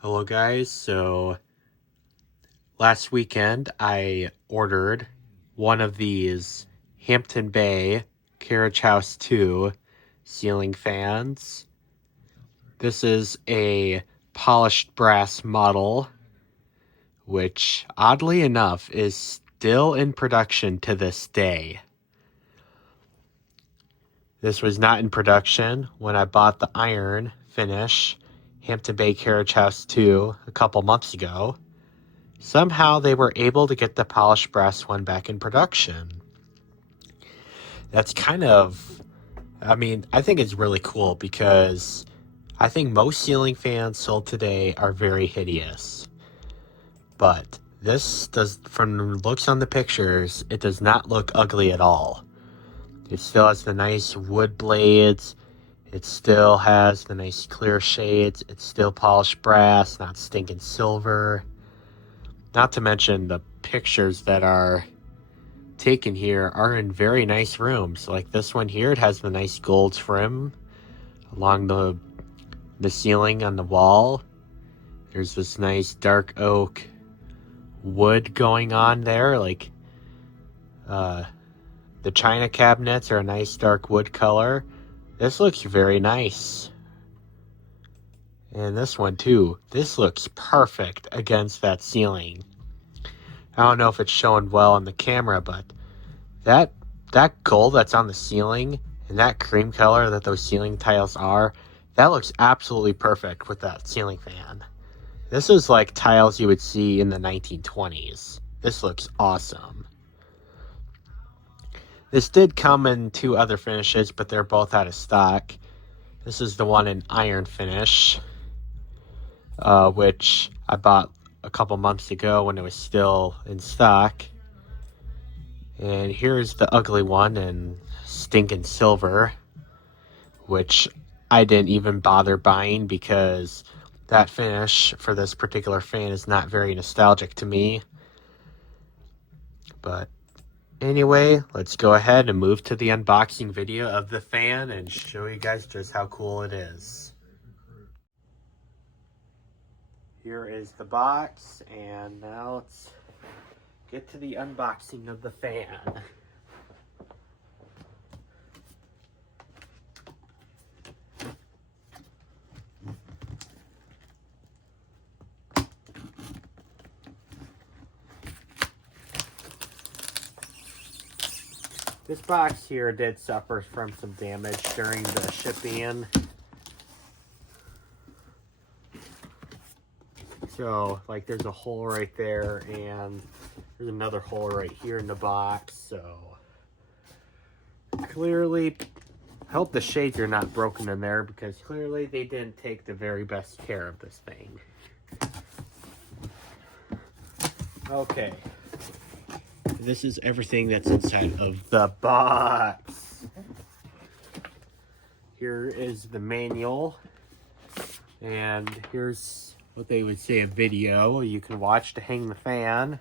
Hello guys, so last weekend I ordered one of these Hampton Bay Carriage House 2 ceiling fans. This is a polished brass model, which oddly enough is still in production to this day. This was not in production when I bought the iron finish Hampton Bay Carriage House 2 a couple months ago. Somehow they were able to get the polished brass one back in production. That's I think it's really cool because I think most ceiling fans sold today are very hideous. But this does, from the looks on the pictures, it does not look ugly at all. It still has the nice wood blades. It still has the nice clear shades. It's still polished brass, not stinking silver. Not to mention the pictures that are taken here are in very nice rooms. Like this one here, it has the nice gold trim along the ceiling on the wall. There's this nice dark oak wood going on there. Like the china cabinets are a nice dark wood color. This looks very nice. And this one too. This looks perfect against that ceiling. I don't know if it's showing well on the camera, but that gold that's on the ceiling and that cream color that those ceiling tiles are, that looks absolutely perfect with that ceiling fan. This is like tiles you would see in the 1920s. This looks awesome. This did come in two other finishes, but they're both out of stock. This is the one in iron finish, which I bought a couple months ago when it was still in stock. And here's the ugly one in stinking silver, which I didn't even bother buying because that finish for this particular fan is not very nostalgic to me. But anyway, let's go ahead and move to the unboxing video of the fan and show you guys just how cool it is. Here is the box, and now let's get to the unboxing of the fan. This box here did suffer from some damage during the shipping. So, like, there's a hole right there, and there's another hole right here in the box. So, clearly, I hope the shades are not broken in there because clearly they didn't take the very best care of this thing. Okay. This is everything that's inside of the box. Here is the manual. And here's what they would say a video you can watch to hang the fan.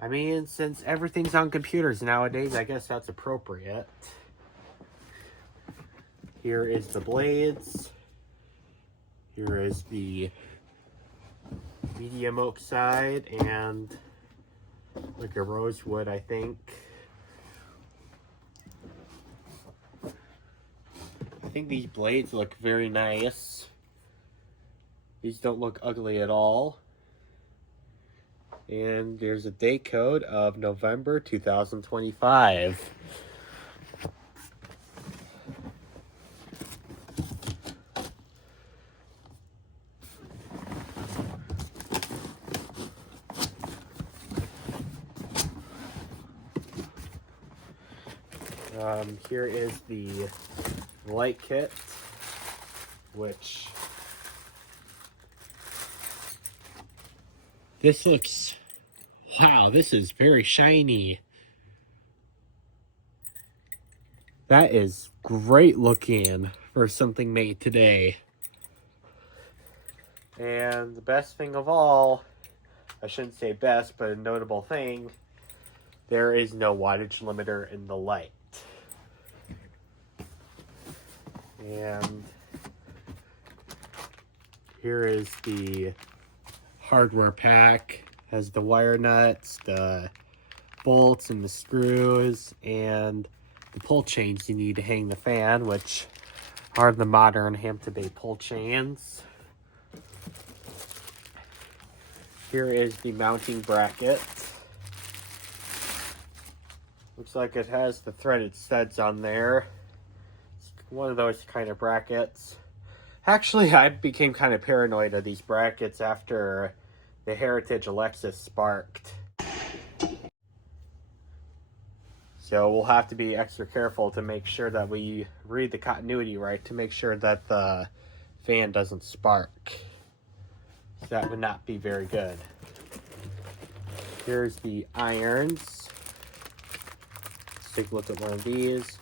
I mean, since everything's on computers nowadays, I guess that's appropriate. Here is the blades. Here is the medium oak side and like a rosewood, I think. I think these blades look very nice. These don't look ugly at all. And there's a date code of November 2025. Here is the light kit, which this looks, wow, this is very shiny. That is great looking for something made today. And the best thing of all, I shouldn't say best, but a notable thing, there is no wattage limiter in the light. And Here is the hardware pack. Has the wire nuts, the bolts and the screws, and the pull chains you need to hang the fan, which are the modern Hampton Bay pull chains. Here is the mounting bracket. Looks like it has the threaded studs on there. It's one of those kind of brackets. Actually, I became kind of paranoid of these brackets after the Heritage Alexis sparked. So we'll have to be extra careful to make sure that we read the continuity right to make sure that the fan doesn't spark. So that would not be very good. Here's the irons. Let's take a look at one of these.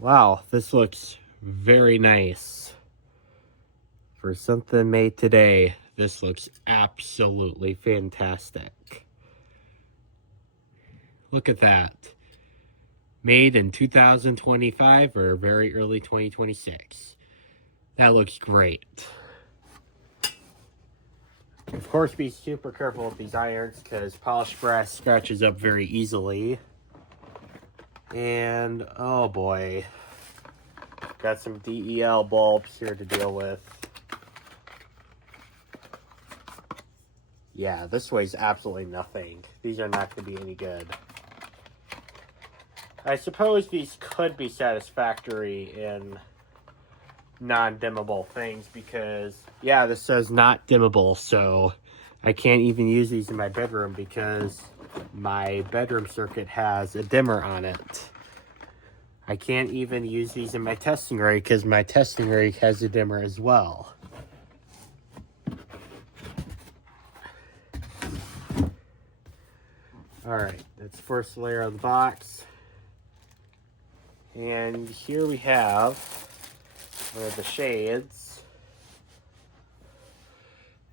Wow, this looks very nice. For something made today, this looks absolutely fantastic. Look at that. Made in 2025 or very early 2026. That looks great. Of course, be super careful with these irons because polished brass scratches up very easily. And, oh boy. Got some DEL bulbs here to deal with. Yeah, this weighs absolutely nothing. These are not going to be any good. I suppose these could be satisfactory in non-dimmable things because, yeah, this says not dimmable, so I can't even use these in my bedroom because my bedroom circuit has a dimmer on it. I can't even use these in my testing rig because my testing rig has a dimmer as well. Alright, that's the first layer of the box. And here we have one of the shades.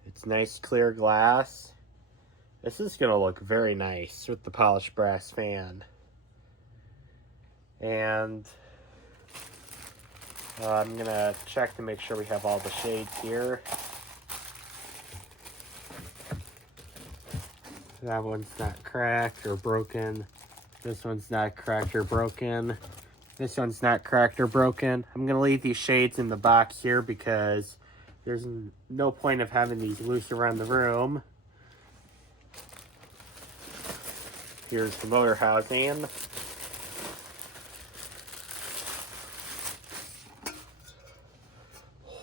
It's nice clear glass. This is going to look very nice with the polished brass fan. And I'm going to check to make sure we have all the shades here. That one's not cracked or broken. This one's not cracked or broken. This one's not cracked or broken. I'm going to leave these shades in the box here because there's no point of having these loose around the room. Here's the motor housing.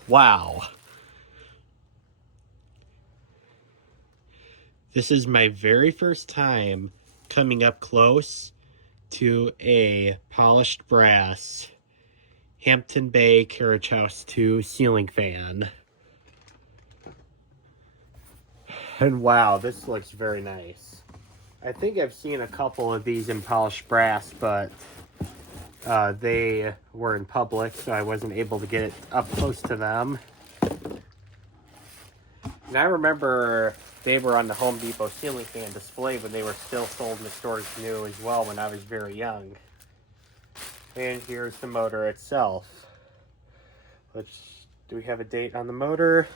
Wow. This is my very first time coming up close to a polished brass Hampton Bay Carriage House 2 ceiling fan. And wow, this looks very nice. I think I've seen a couple of these in polished brass, but they were in public, so I wasn't able to get it up close to them. And I remember they were on the Home Depot ceiling fan display when they were still sold in the stores new as well when I was very young. And here's the motor itself. Do we have a date on the motor?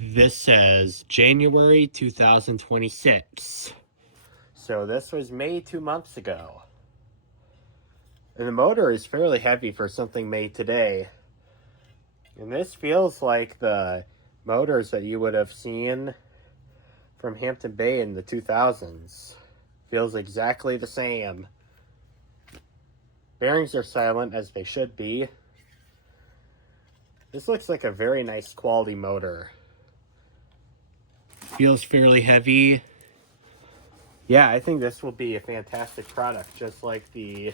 This says January 2026. So this was made 2 months ago. And the motor is fairly heavy for something made today. And this feels like the motors that you would have seen from Hampton Bay in the 2000s. Feels exactly the same. Bearings are silent as they should be. This looks like a very nice quality motor. Feels fairly heavy. Yeah, I think this will be a fantastic product, just like the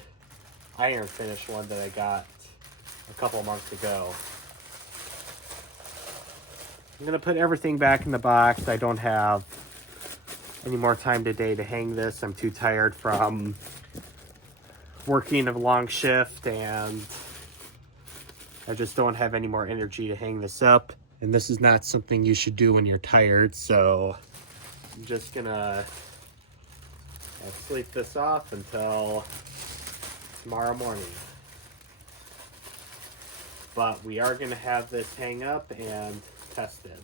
iron finish one that I got a couple months ago. I'm going to put everything back in the box. I don't have any more time today to hang this. I'm too tired from working a long shift, and I just don't have any more energy to hang this up. And this is not something you should do when you're tired, so I'm just gonna sleep this off until tomorrow morning. But we are gonna have this hang up and tested.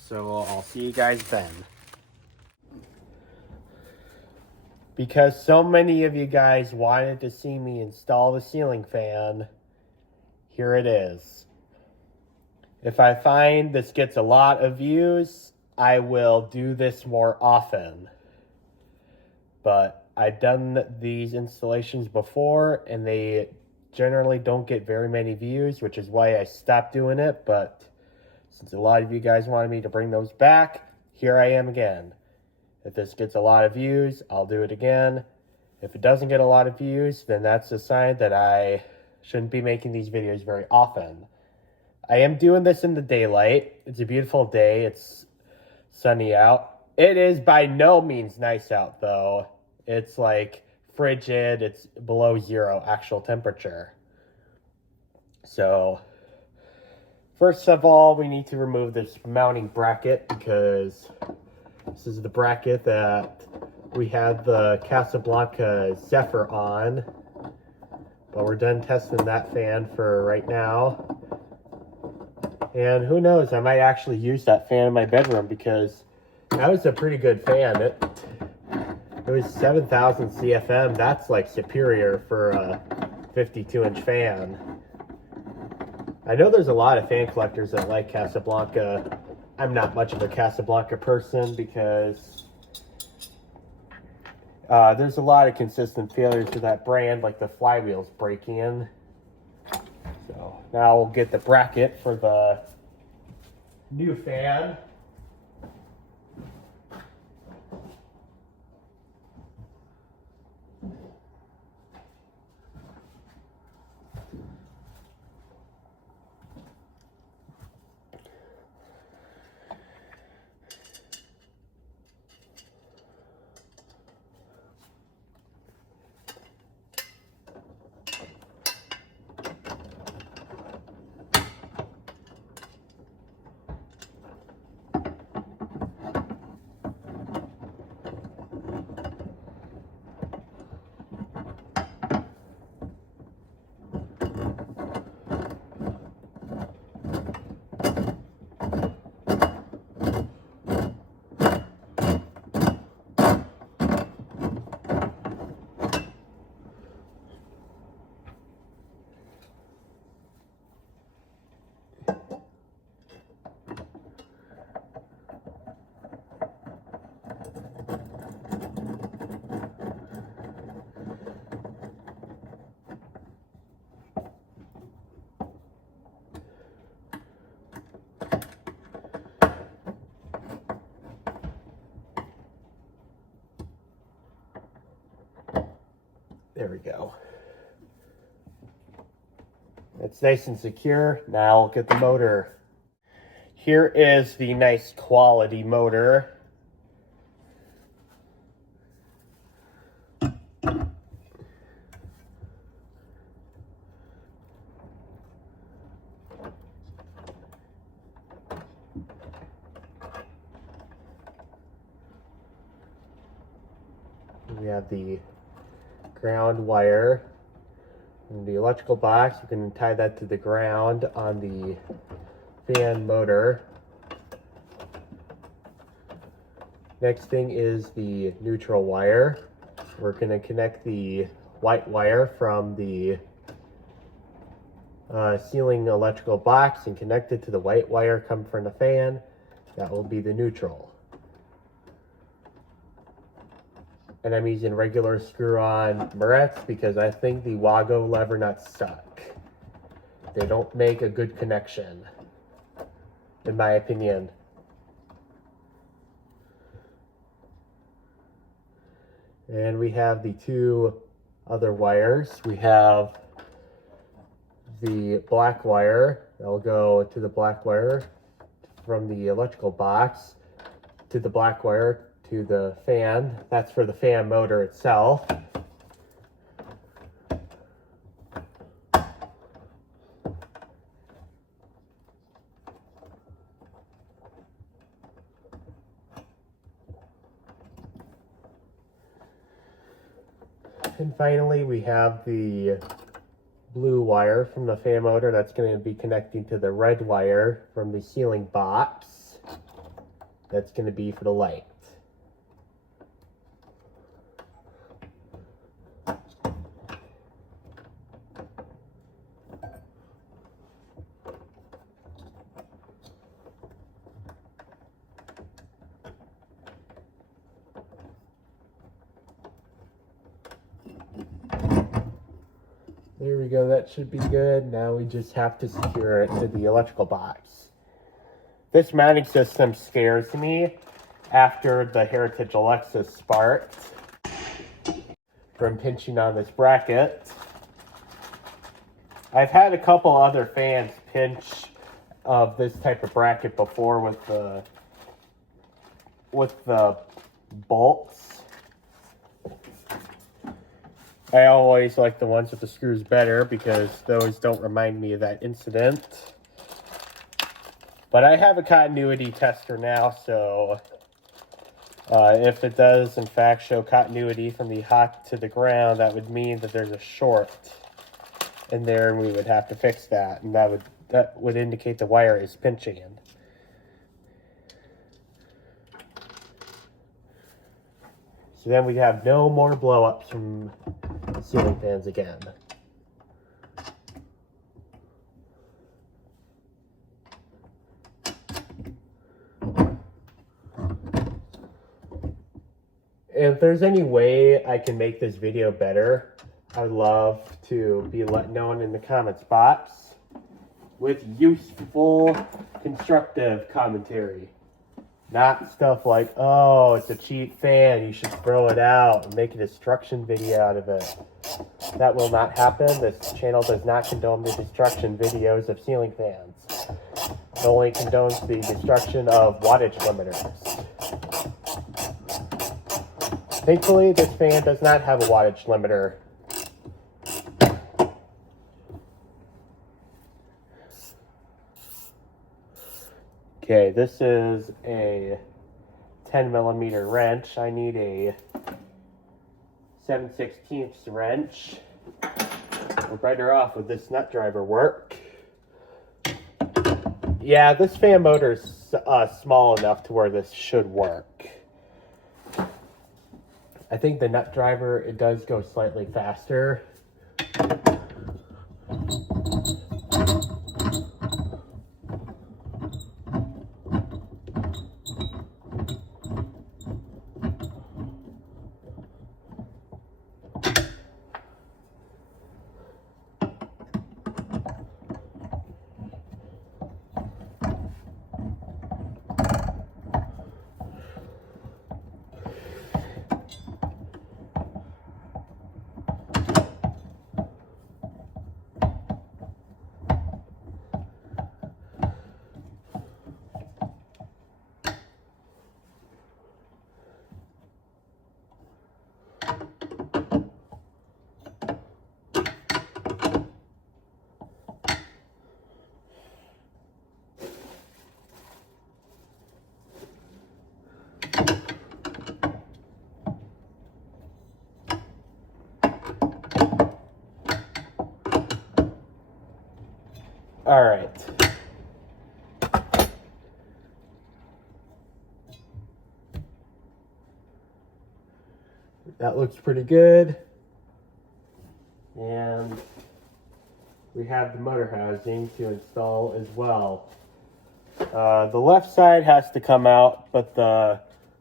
So I'll see you guys then. Because so many of you guys wanted to see me install the ceiling fan, here it is. If I find this gets a lot of views, I will do this more often. But I've done these installations before and they generally don't get very many views, which is why I stopped doing it. But since a lot of you guys wanted me to bring those back, here I am again. If this gets a lot of views, I'll do it again. If it doesn't get a lot of views, then that's a sign that I shouldn't be making these videos very often. I am doing this in the daylight. It's a beautiful day. It's sunny out. It is by no means nice out, though. It's like frigid. It's below 0 actual temperature. So, first of all, we need to remove this mounting bracket because this is the bracket that we had the Casablanca Zephyr on. But we're done testing that fan for right now. And who knows, I might actually use that fan in my bedroom because that was a pretty good fan. It was 7,000 CFM. That's like superior for a 52-inch fan. I know there's a lot of fan collectors that like Casablanca. I'm not much of a Casablanca person because there's a lot of consistent failures to that brand, like the flywheels breaking. So now we'll get the bracket for the new fan. There we go. It's nice and secure. Now we'll get the motor. Here is the nice quality motor. We have the ground wire and the electrical box. You can tie that to the ground on the fan motor. Next thing is the neutral wire. We're going to connect the white wire from the ceiling electrical box and connect it to the white wire come from the fan. That will be the neutral. And I'm using regular screw-on barrettes because I think the Wago lever nuts suck. They don't make a good connection, in my opinion. And we have the two other wires. We have the black wire that'll go to the black wire from the electrical box to the black wire to the fan. That's for the fan motor itself. And finally, we have the blue wire from the fan motor that's going to be connecting to the red wire from the ceiling box. That's going to be for the light. There we go, that should be good. Now we just have to secure it to the electrical box. This mounting system scares me after the Heritage Alexa sparked from pinching on this bracket. I've had a couple other fans pinch of this type of bracket before with the bolts. I always like the ones with the screws better because those don't remind me of that incident. But I have a continuity tester now, so if it does in fact show continuity from the hot to the ground, that would mean that there's a short in there, and we would have to fix that, and that would indicate the wire is pinching in. So then we'd have no more blow-ups from ceiling fans again. If there's any way I can make this video better, I would love to be let known in the comments box with useful, constructive commentary. Not stuff like, oh, it's a cheap fan, you should throw it out and make a destruction video out of it. That will not happen. This channel does not condone the destruction videos of ceiling fans. It only condones the destruction of wattage limiters. Thankfully, this fan does not have a wattage limiter. Okay, this is a 10mm wrench. I need a 7/16 wrench. We're better off with this nut driver work. Yeah, this fan motor is small enough to where this should work. I think the nut driver, it does go slightly faster. All right. That looks pretty good. And we have the motor housing to install as well. The left side has to come out, but the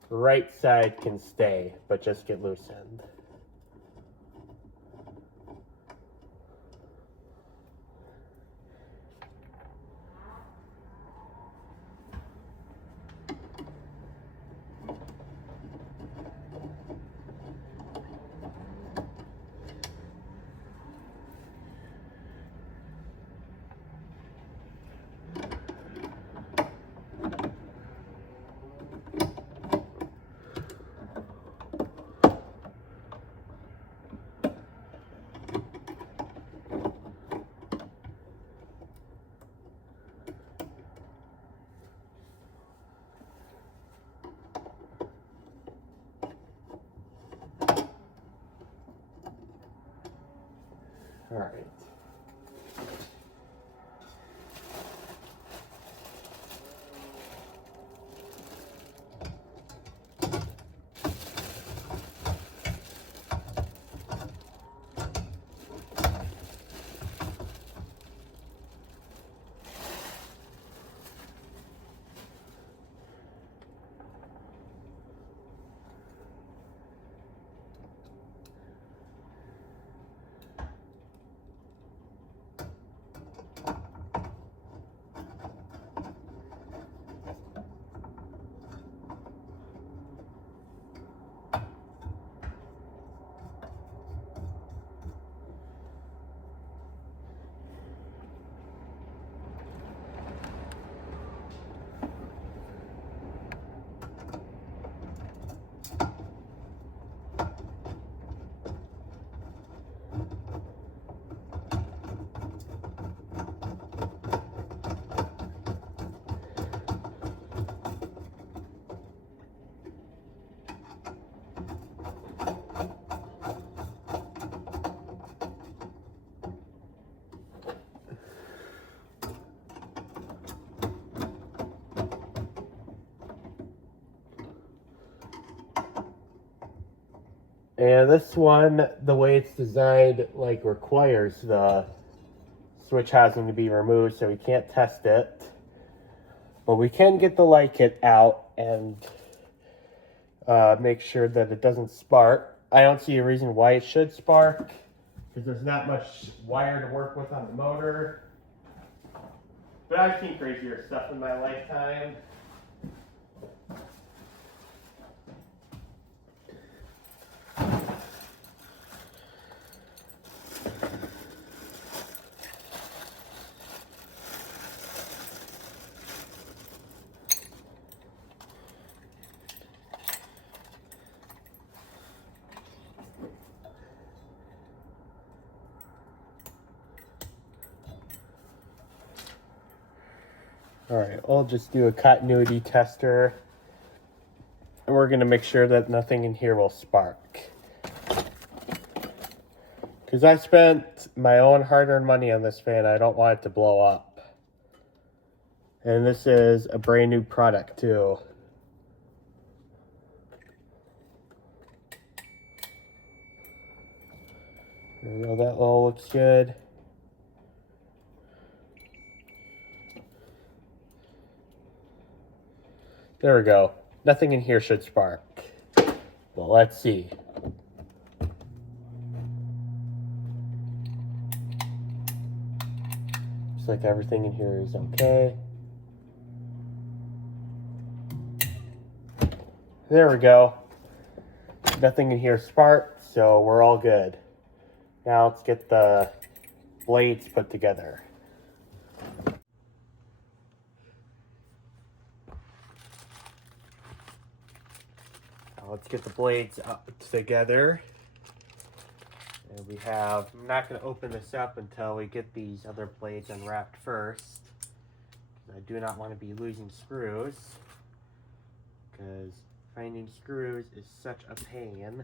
right side can stay, but just get loosened. All right. And this one, the way it's designed, like, requires the switch housing to be removed, so we can't test it. But we can get the light kit out and make sure that it doesn't spark. I don't see a reason why it should spark, because there's not much wire to work with on the motor. But I've seen crazier stuff in my lifetime. All right, I'll just do a continuity tester, and we're gonna make sure that nothing in here will spark. Because I spent my own hard-earned money on this fan, I don't want it to blow up. And this is a brand new product too. There we go, that all looks good. There we go. Nothing in here should spark. Well, let's see. Looks like everything in here is okay. There we go. Nothing in here sparked, so we're all good. Now let's get the blades put together. Let's get the blades up together. And we have, I'm not going to open this up until we get these other blades unwrapped first. I do not want to be losing screws, because finding screws is such a pain.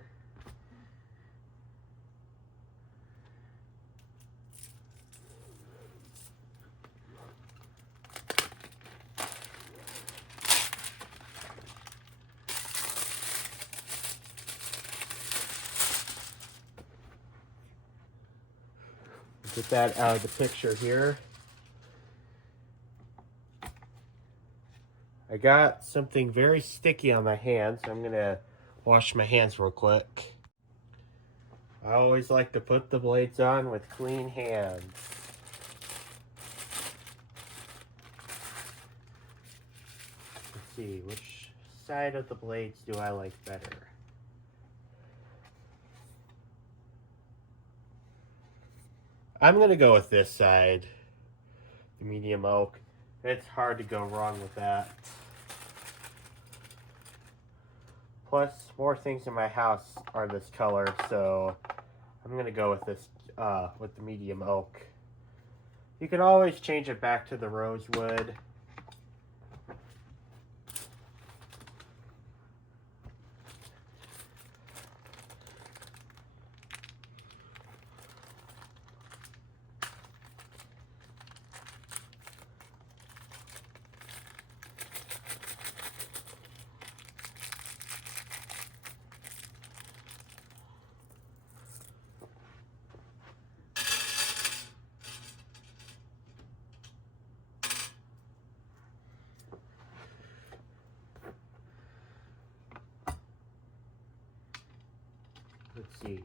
Get that out of the picture here. I got something very sticky on my hands, so I'm gonna wash my hands real quick. I always like to put the blades on with clean hands. Let's see, which side of the blades do I like better? I'm gonna go with this side, the medium oak. It's hard to go wrong with that. Plus, more things in my house are this color, so I'm gonna go with this, with the medium oak. You can always change it back to the rosewood. Let's see.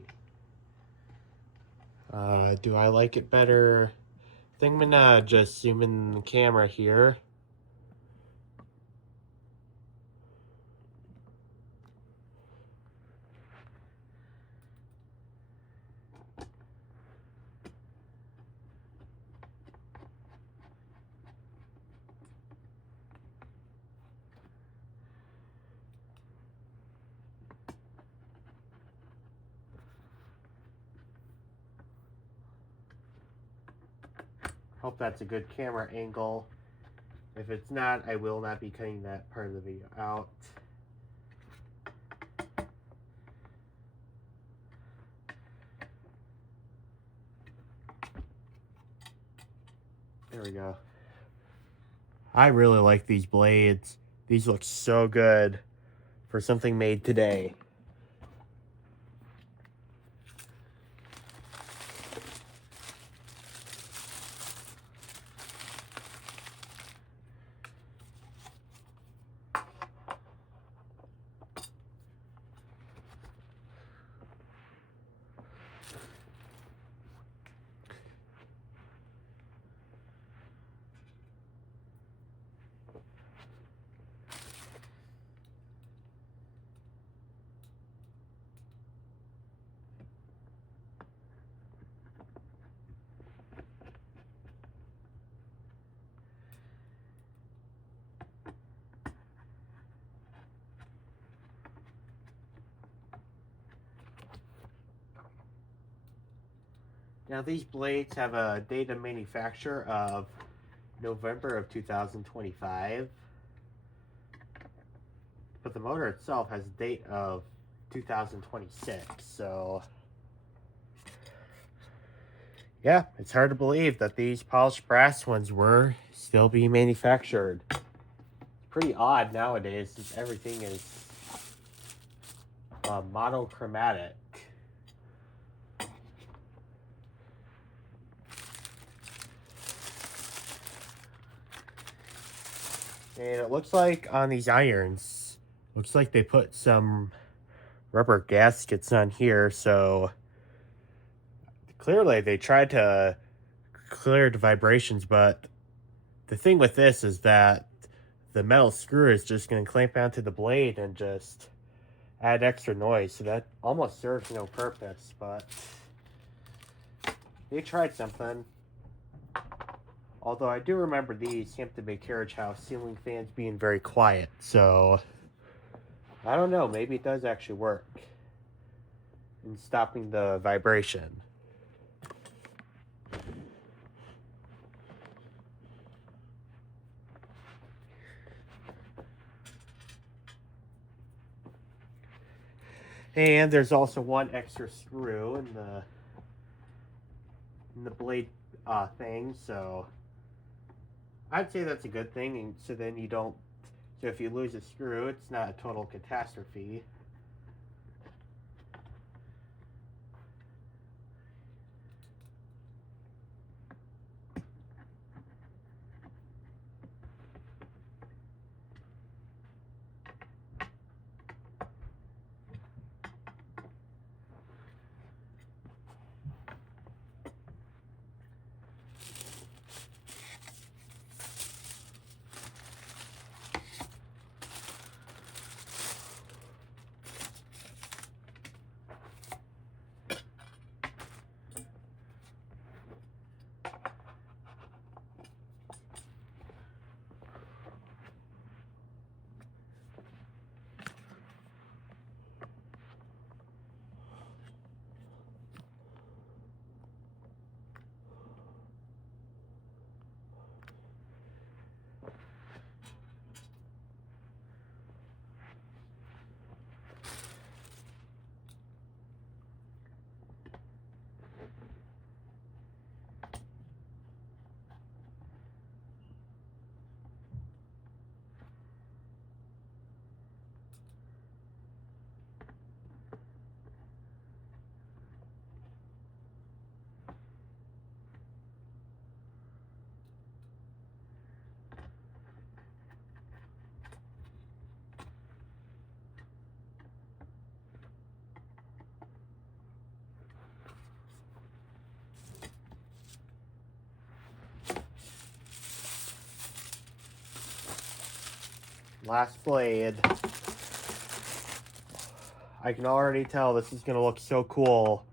Do I like it better? I think I'm gonna just zoom in the camera here. Hope that's a good camera angle. If it's not, I will not be cutting that part of the video out. There we go. I really like these blades. These look so good for something made today. Now these blades have a date of manufacture of November of 2025, but the motor itself has a date of 2026, so yeah, it's hard to believe that these polished brass ones were still being manufactured. It's pretty odd nowadays since everything is monochromatic. And it looks like on these irons, looks like they put some rubber gaskets on here, so clearly they tried to clear the vibrations, but the thing with this is that the metal screw is just going to clamp onto the blade and just add extra noise, so that almost serves no purpose, but they tried something. Although I do remember these Hampton Bay Carriage House ceiling fans being very quiet, so I don't know, maybe it does actually work in stopping the vibration. And there's also one extra screw in the blade thing, so I'd say that's a good thing. And so then you don't, so if you lose a screw, it's not a total catastrophe. Last blade. I can already tell this is going to look so cool.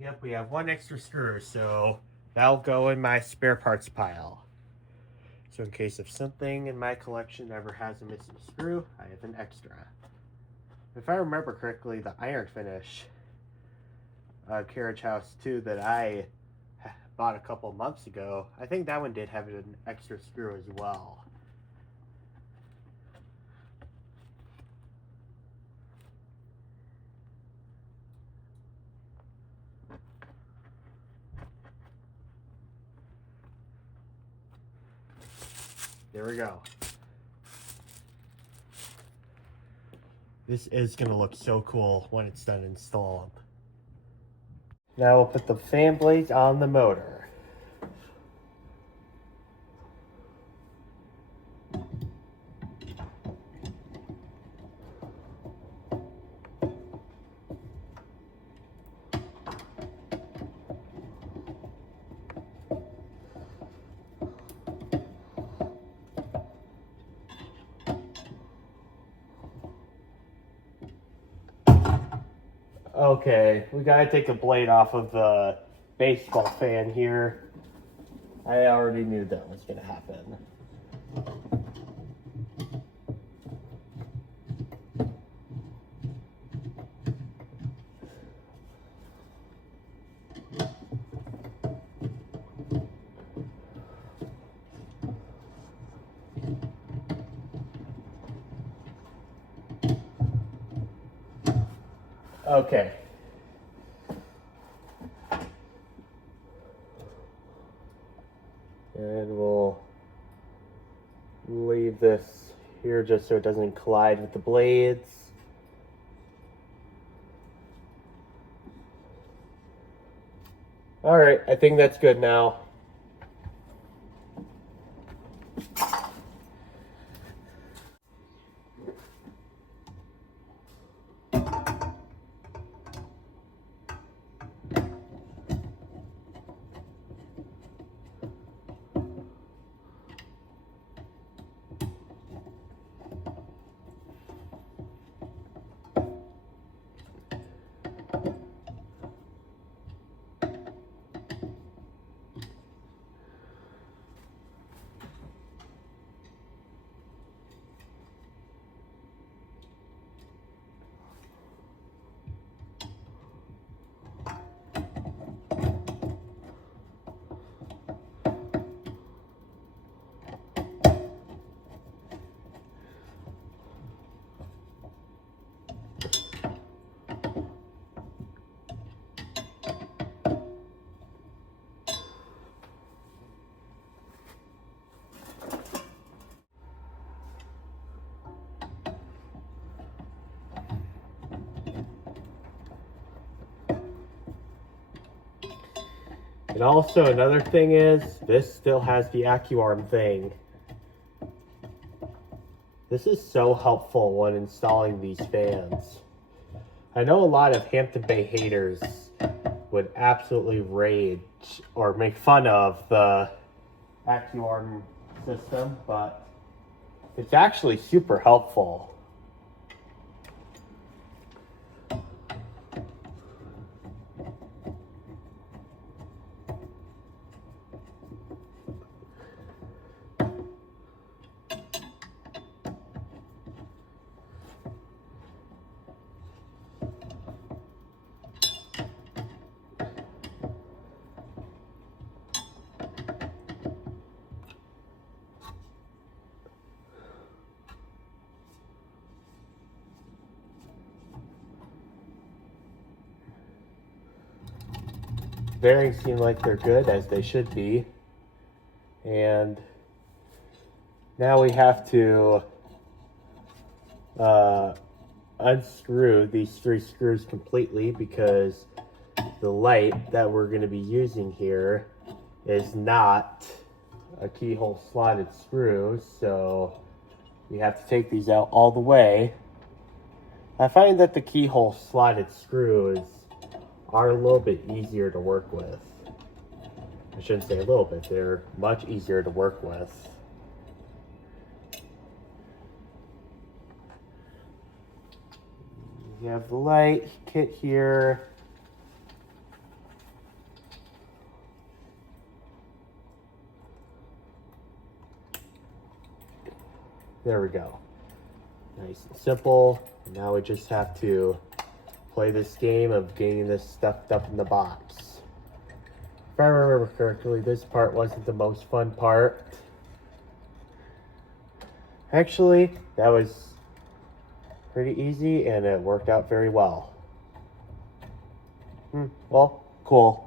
Yep, we have one extra screw, so that'll go in my spare parts pile. So in case if something in my collection ever has a missing screw, I have an extra. If I remember correctly, the iron finish Carriage House 2 that I bought a couple months ago, I think that one did have an extra screw as well. There we go. This is going to look so cool when it's done installed. Now we'll put the fan blades on the motor. Okay, we gotta take the blade off of the baseball fan here. I already knew that was gonna happen. Okay. And we'll leave this here just so it doesn't collide with the blades. All right, I think that's good now. And also another thing is, this still has the AccuArm thing. This is so helpful when installing these fans. I know a lot of Hampton Bay haters would absolutely rage or make fun of the AccuArm system, but it's actually super helpful. Bearings seem like they're good, as they should be. And now we have to unscrew these 3 screws completely, because the light that we're going to be using here is not a keyhole slotted screw, so we have to take these out all the way. I find that the keyhole slotted screws are a little bit easier to work with. I shouldn't say a little bit, they're much easier to work with. You have the light kit here. There we go. Nice and simple. Now we just have to play this game of getting this stuffed up in the box. If I remember correctly, this part wasn't the most fun part. Actually, that was pretty easy and it worked out very well. Well, cool.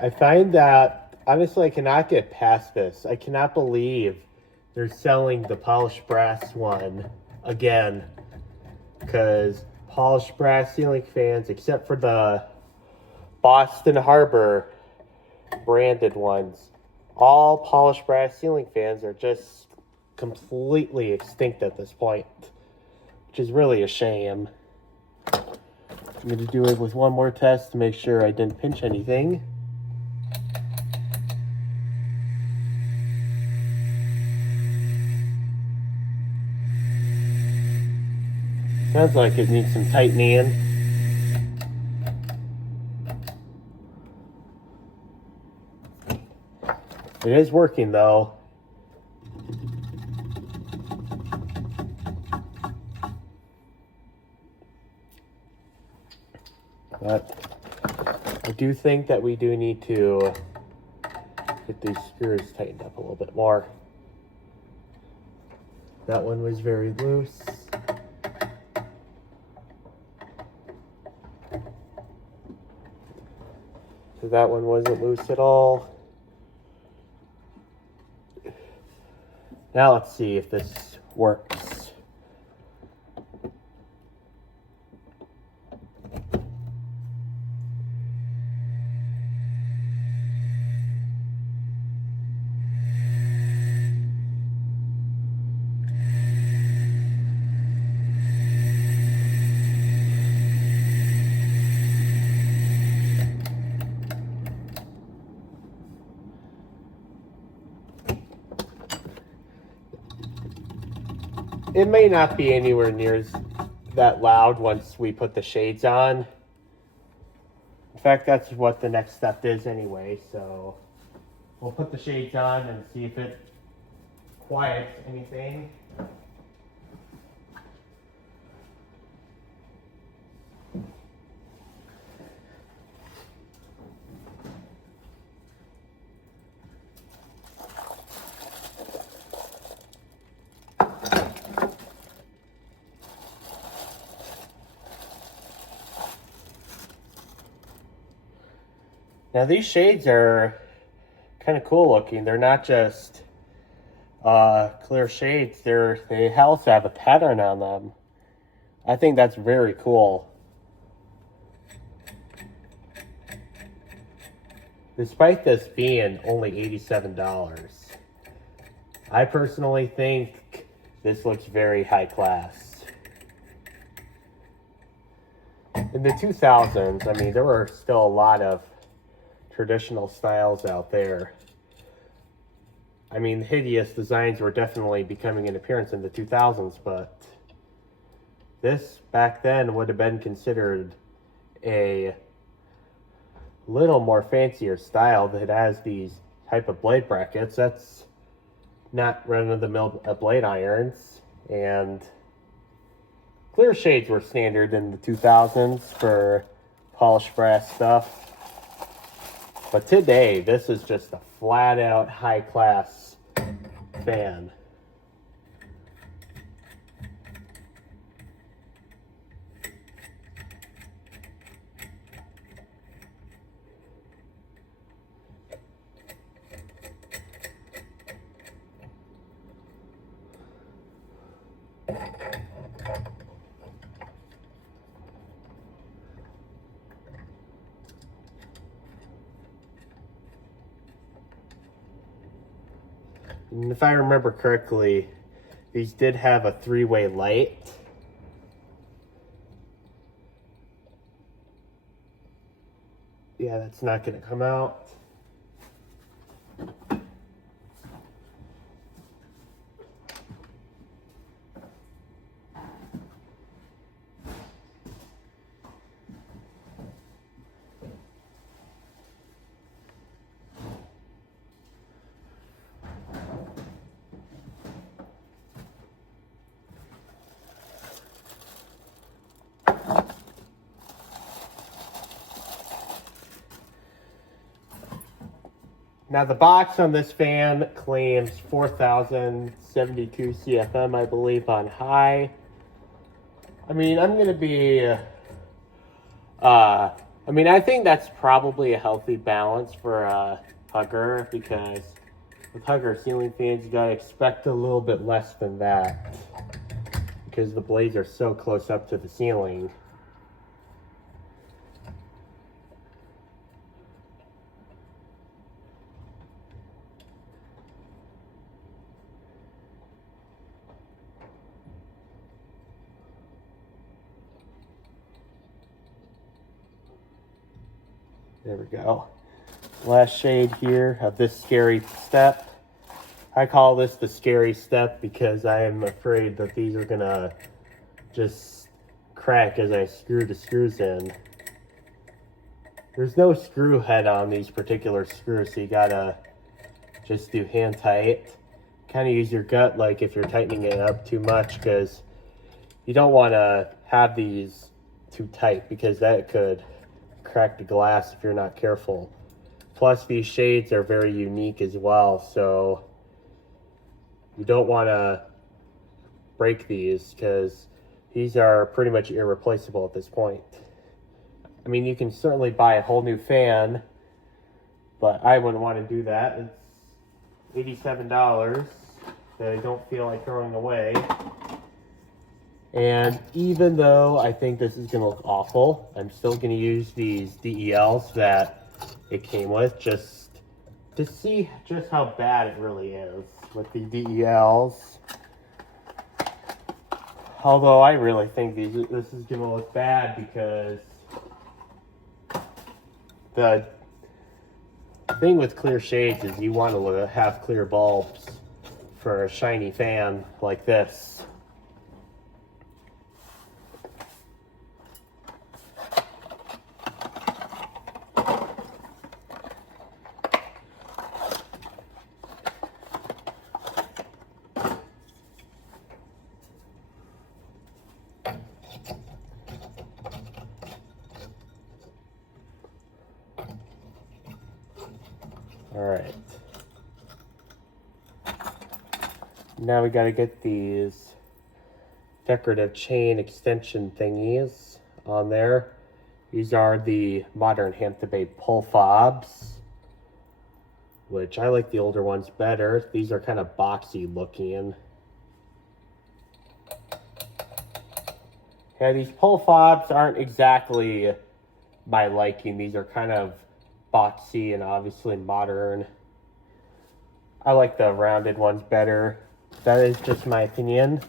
I find that, honestly, I cannot get past this. I cannot believe they're selling the polished brass one again. Because polished brass ceiling fans, except for the Boston Harbor branded ones, all polished brass ceiling fans are just completely extinct at this point. Which is really a shame. I'm going to do it with one more test to make sure I didn't pinch anything. Sounds like it needs some tightening in. It is working though. But I do think that we do need to get these screws tightened up a little bit more. That one was very loose. So that one wasn't loose at all. Now let's see if this works. It may not be anywhere near that loud once we put the shades on. In fact, that's what the next step is anyway, so we'll put the shades on and see if it quiets anything. Now these shades are kind of cool looking. They're not just clear shades. They also have a pattern on them. I think that's very cool. Despite this being only $87, I personally think this looks very high class. In the 2000s, I mean, there were still a lot of traditional styles out there. I mean, hideous designs were definitely becoming an appearance in the 2000s, but this back then would have been considered a little more fancier style that has these type of blade brackets. That's not run-of-the-mill blade irons, and clear shades were standard in the 2000s for polished brass stuff. But today, this is just a flat out high class fan. And if I remember correctly, these did have a 3-way light. Yeah, that's not going to come out. Now the box on this fan claims 4,072 CFM, I believe, on high. I mean, I'm gonna be, I think that's probably a healthy balance for a Hugger, because with Hugger ceiling fans, you gotta expect a little bit less than that, because the blades are so close up to the ceiling. There we go. Last shade here of this scary step. I call this the scary step because I am afraid that these are gonna just crack as I screw the screws in. There's no screw head on these particular screws, so you gotta just do hand tight. Kind of use your gut like if you're tightening it up too much, because you don't want to have these too tight, because that could crack the glass if you're not careful. Plus, these shades are very unique as well, so you don't want to break these, because these are pretty much irreplaceable at this point. I mean, you can certainly buy a whole new fan, but I wouldn't want to do that. It's $87 that I don't feel like throwing away. And even though I think this is going to look awful, I'm still going to use these DELs that it came with, just to see just how bad it really is with the DELs. Although I really think this is going to look bad, because the thing with clear shades is you want to have clear bulbs for a shiny fan like this. All right. Now we got to get these decorative chain extension thingies on there. These are the modern Hampton pull fobs, which I like the older ones better. These are kind of boxy looking. Yeah, these pull fobs aren't exactly my liking. These are kind of boxy and obviously modern. I like the rounded ones better. That is just my opinion.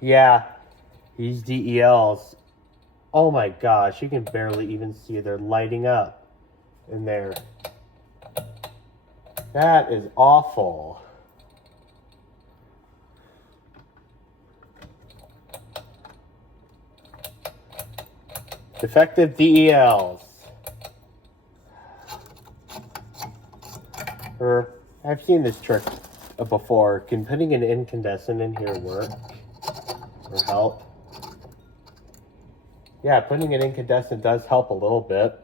Yeah, these DELs, oh my gosh, you can barely even see they're lighting up in there. That is awful. Defective DELs. I've seen this trick before, can putting an incandescent in here work or help? Yeah, putting an incandescent does help a little bit.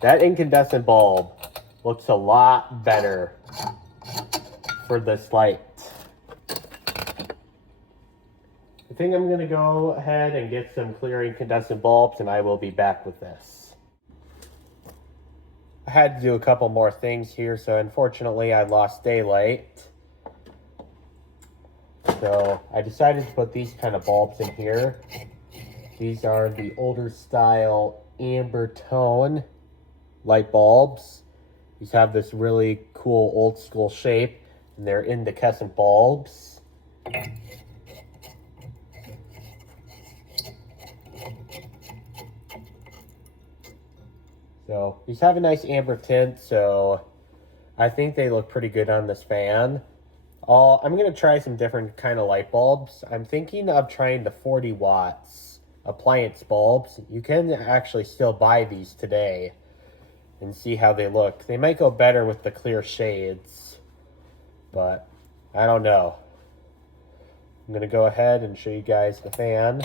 That incandescent bulb looks a lot better for this light. I think I'm gonna go ahead and get some clear incandescent bulbs, and I will be back with this. I had to do a couple more things here, so unfortunately I lost daylight. So I decided to put these kind of bulbs in here. These are the older style amber tone light bulbs. These have this really cool old school shape, and they're incandescent bulbs. So these have a nice amber tint, so I think they look pretty good on this fan. I'm going to try some different kind of light bulbs. I'm thinking of trying the 40 watts appliance bulbs. You can actually still buy these today and see how they look. They might go better with the clear shades, but I don't know. I'm going to go ahead and show you guys the fan.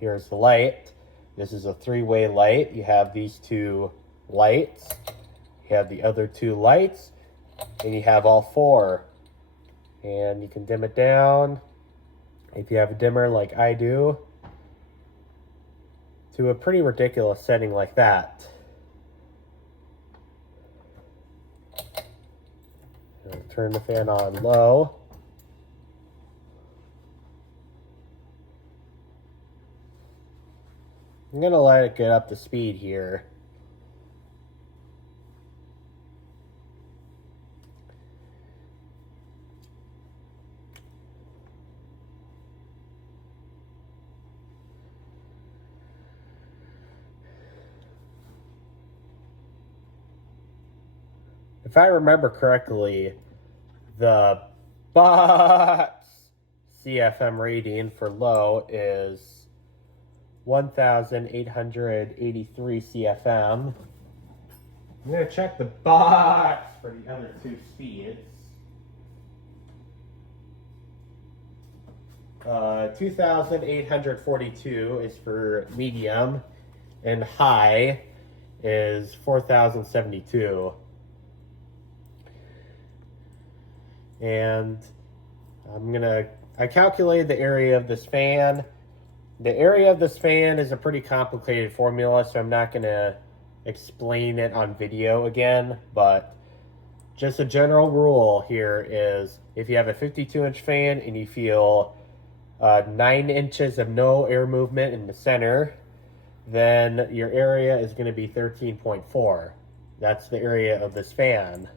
Here's the light. This is a three-way light. You have these two lights, you have the other two lights, and you have all four. And you can dim it down, if you have a dimmer like I do, to a pretty ridiculous setting like that. I'll turn the fan on low. I'm going to let it get up to speed here. If I remember correctly, the box CFM rating for low is 1,883 CFM. I'm going to check the box for the other two speeds. 2,842 is for medium, and high is 4,072. And I calculated the area of this fan. The area of this fan is a pretty complicated formula, so I'm not going to explain it on video again, but just a general rule here is if you have a 52-inch fan and you feel 9 inches of no air movement in the center, then your area is going to be 13.4. That's the area of this fan.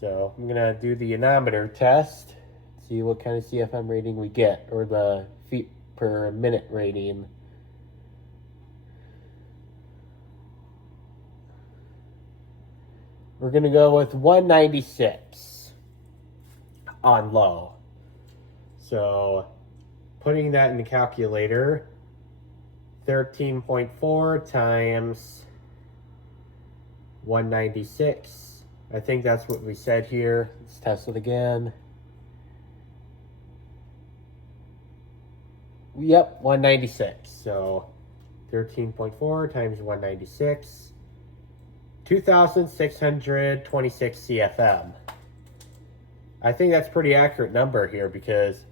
So I'm going to do the anemometer test, see what kind of CFM rating we get, or the feet per minute rating. We're going to go with 196 on low. So putting that in the calculator, 13.4 times 196. I think that's what we said here. Let's test it again. Yep, 196. So 13.4 times 196. 2,626 CFM. I think that's a pretty accurate number here because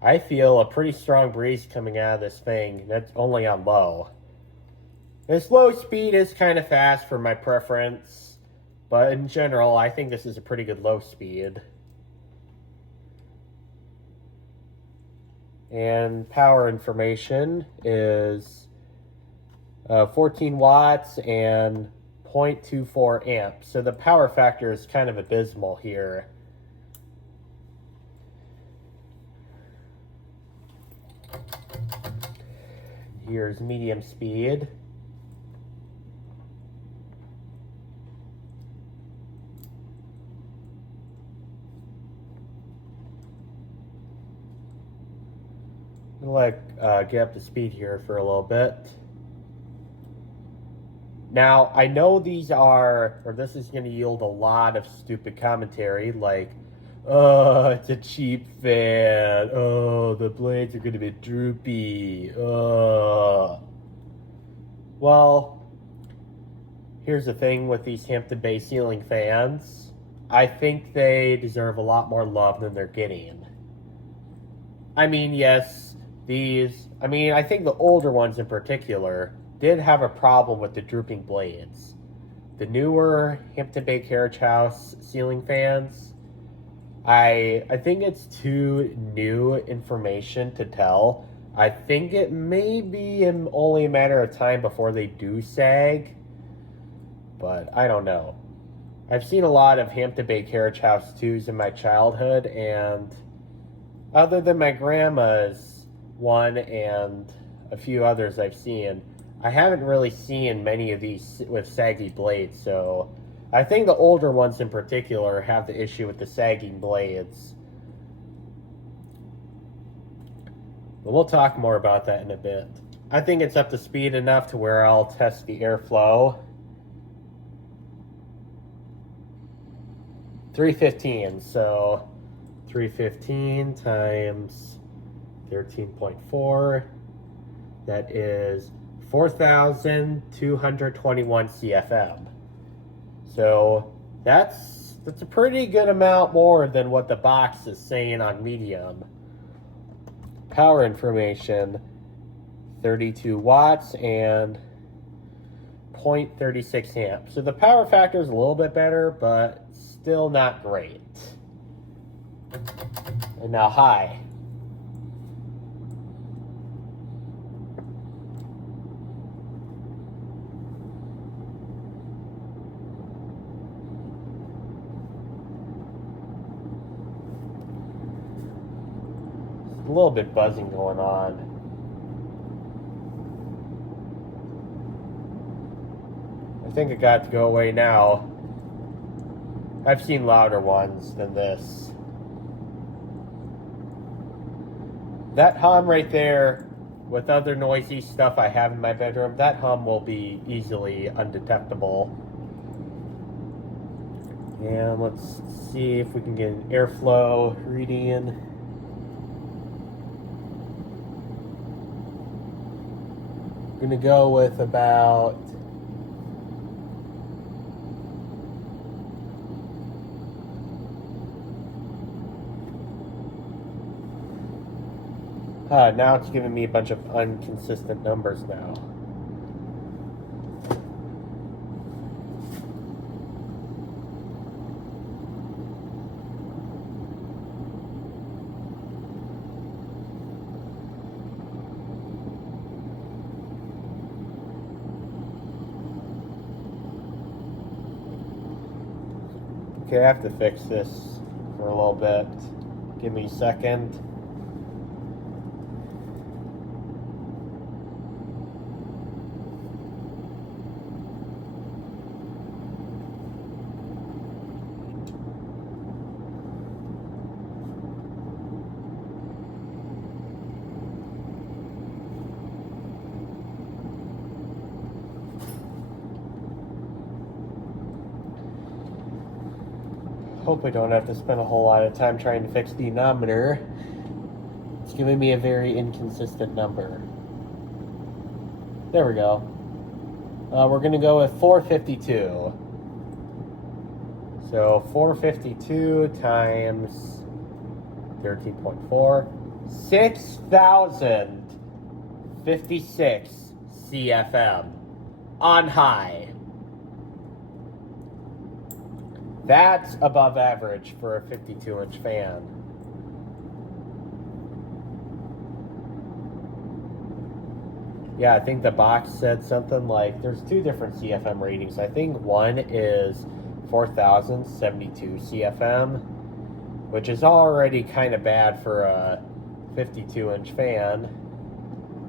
I feel a pretty strong breeze coming out of this thing. That's only on low. This low speed is kind of fast for my preference. But in general, I think this is a pretty good low speed. And power information is 14 watts and 0.24 amps. So the power factor is kind of abysmal here. Here's medium speed. Get up to speed here for a little bit. Now, I know these are, or this is going to yield a lot of stupid commentary like, oh, it's a cheap fan. Oh, the blades are going to be droopy. Oh. Well, here's the thing with these Hampton Bay ceiling fans. I think they deserve a lot more love than they're getting. I mean, yes, I think the older ones in particular did have a problem with the drooping blades. The newer Hampton Bay Carriage House ceiling fans, I think it's too new information to tell. I think it may be only a matter of time before they do sag, but I don't know. I've seen a lot of Hampton Bay Carriage House 2s in my childhood, and other than my grandma's one and a few others I've seen, I haven't really seen many of these with saggy blades, so I think the older ones in particular have the issue with the sagging blades. But we'll talk more about that in a bit. I think it's up to speed enough to where I'll test the airflow. 315, so 315 times 13.4, that is 4,221 CFM. So that's a pretty good amount more than what the box is saying on medium. Power information, 32 watts and 0.36 amps. So the power factor is a little bit better, but still not great. And now high. A little bit buzzing going on. I think it got to go away now. I've seen louder ones than this. That hum right there, with other noisy stuff I have in my bedroom, that hum will be easily undetectable. And let's see if we can get an airflow reading. I'm gonna go with about now it's giving me a bunch of inconsistent numbers now. Okay, I have to fix this for a little bit. Give me a second. Hope I don't have to spend a whole lot of time trying to fix the anemometer. It's giving me a very inconsistent number. There we go. We're going to go with 452. So 452 times 13.4. 6,056 CFM on high. That's above average for a 52-inch fan. Yeah, I think the box said something like, there's two different CFM ratings. I think one is 4,072 CFM, which is already kind of bad for a 52-inch fan.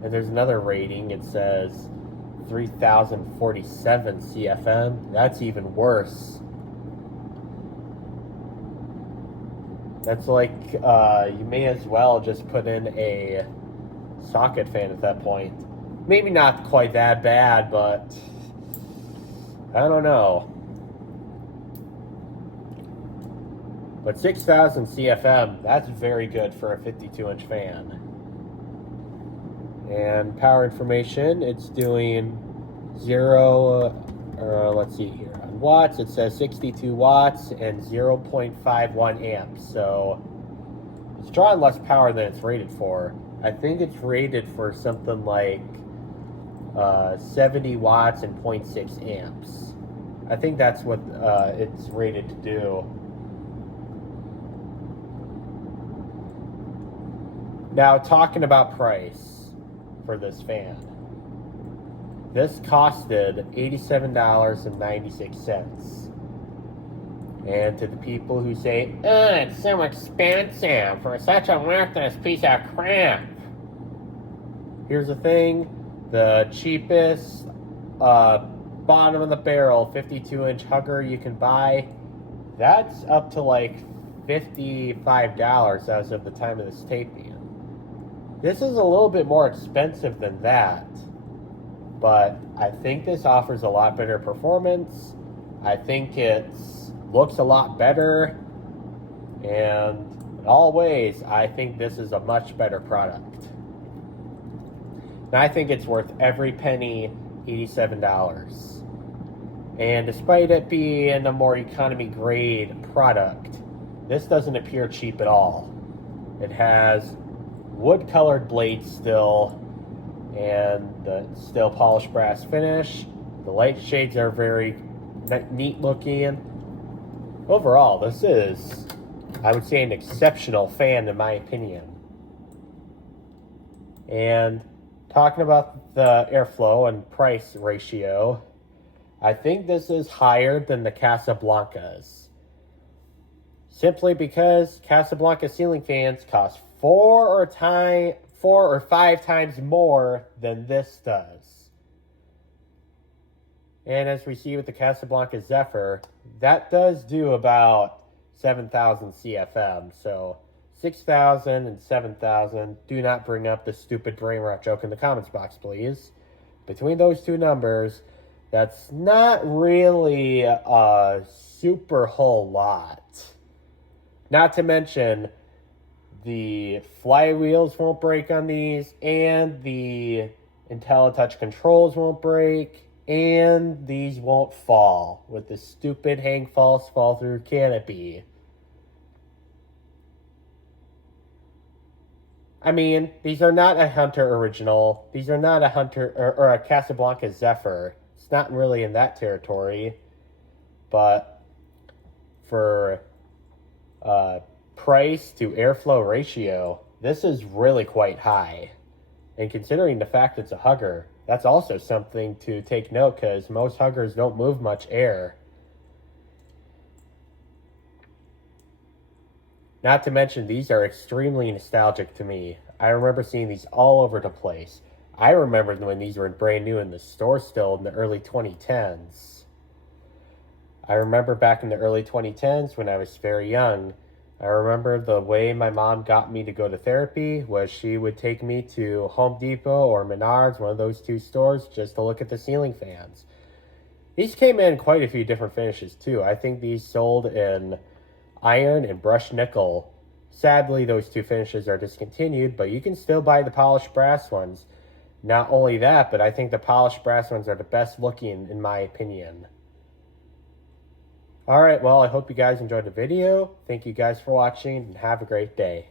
And there's another rating, it says 3,047 CFM. That's even worse. That's like, you may as well just put in a socket fan at that point. Maybe not quite that bad, but I don't know. But 6,000 CFM, that's very good for a 52-inch fan. And power information, it's doing let's see here. On watts, it says 62 watts and 0.51 amps. So it's drawing less power than it's rated for. I think it's rated for something like 70 watts and 0.6 amps. I think that's what it's rated to do. Now, talking about price for this fan. This costed $87.96. And to the people who say, it's so expensive for such a worthless piece of crap. Here's the thing. The cheapest bottom of the barrel 52-inch hugger you can buy, that's up to like $55 as of the time of this taping. This is a little bit more expensive than that, but I think this offers a lot better performance. I think it looks a lot better, and in all ways, I think this is a much better product. And I think it's worth every penny, $87. And despite it being a more economy grade product, this doesn't appear cheap at all. It has wood-colored blades still, and the still polished brass finish. The light shades are very neat looking. Overall, this is, I would say, an exceptional fan in my opinion. And talking about the airflow and price ratio, I think this is higher than the Casablancas. Simply because Casablanca ceiling fans cost 4 or 5 times more than this does. And as we see with the Casablanca Zephyr, that does do about 7,000 CFM. So 6,000 and 7,000. Do not bring up the stupid brain rot joke in the comments box, please. Between those two numbers, that's not really a super whole lot. Not to mention, the flywheels won't break on these, and the IntelliTouch controls won't break, and these won't fall with the stupid hang false fall through canopy. I mean, these are not a Hunter original. These are not a Hunter or a Casablanca Zephyr. It's not really in that territory. But for price to airflow ratio, this is really quite high. And considering the fact it's a hugger, that's also something to take note, because most huggers don't move much air. Not to mention, these are extremely nostalgic to me. I remember seeing these all over the place. I remember when these were brand new in the store still in the early 2010s. I remember back in the early 2010s when I was very young, I remember the way my mom got me to go to therapy was she would take me to Home Depot or Menards, one of those two stores, just to look at the ceiling fans. These came in quite a few different finishes too. I think these sold in iron and brushed nickel. Sadly, those two finishes are discontinued, but you can still buy the polished brass ones. Not only that, but I think the polished brass ones are the best looking in my opinion. Alright, well, I hope you guys enjoyed the video. Thank you guys for watching, and have a great day.